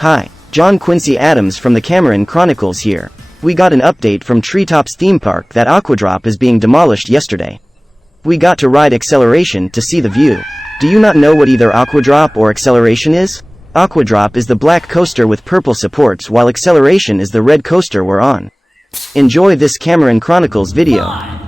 Hi, John Quincy Adams from the Cameron Chronicles here. We got an update from Treetops theme park that Aquadrop is being demolished yesterday. We got to ride Acceleration to see the view. Do you not know what either Aquadrop or Acceleration is? Aquadrop is the black coaster with purple supports, while Acceleration is the red coaster we're on. Enjoy this Cameron Chronicles video.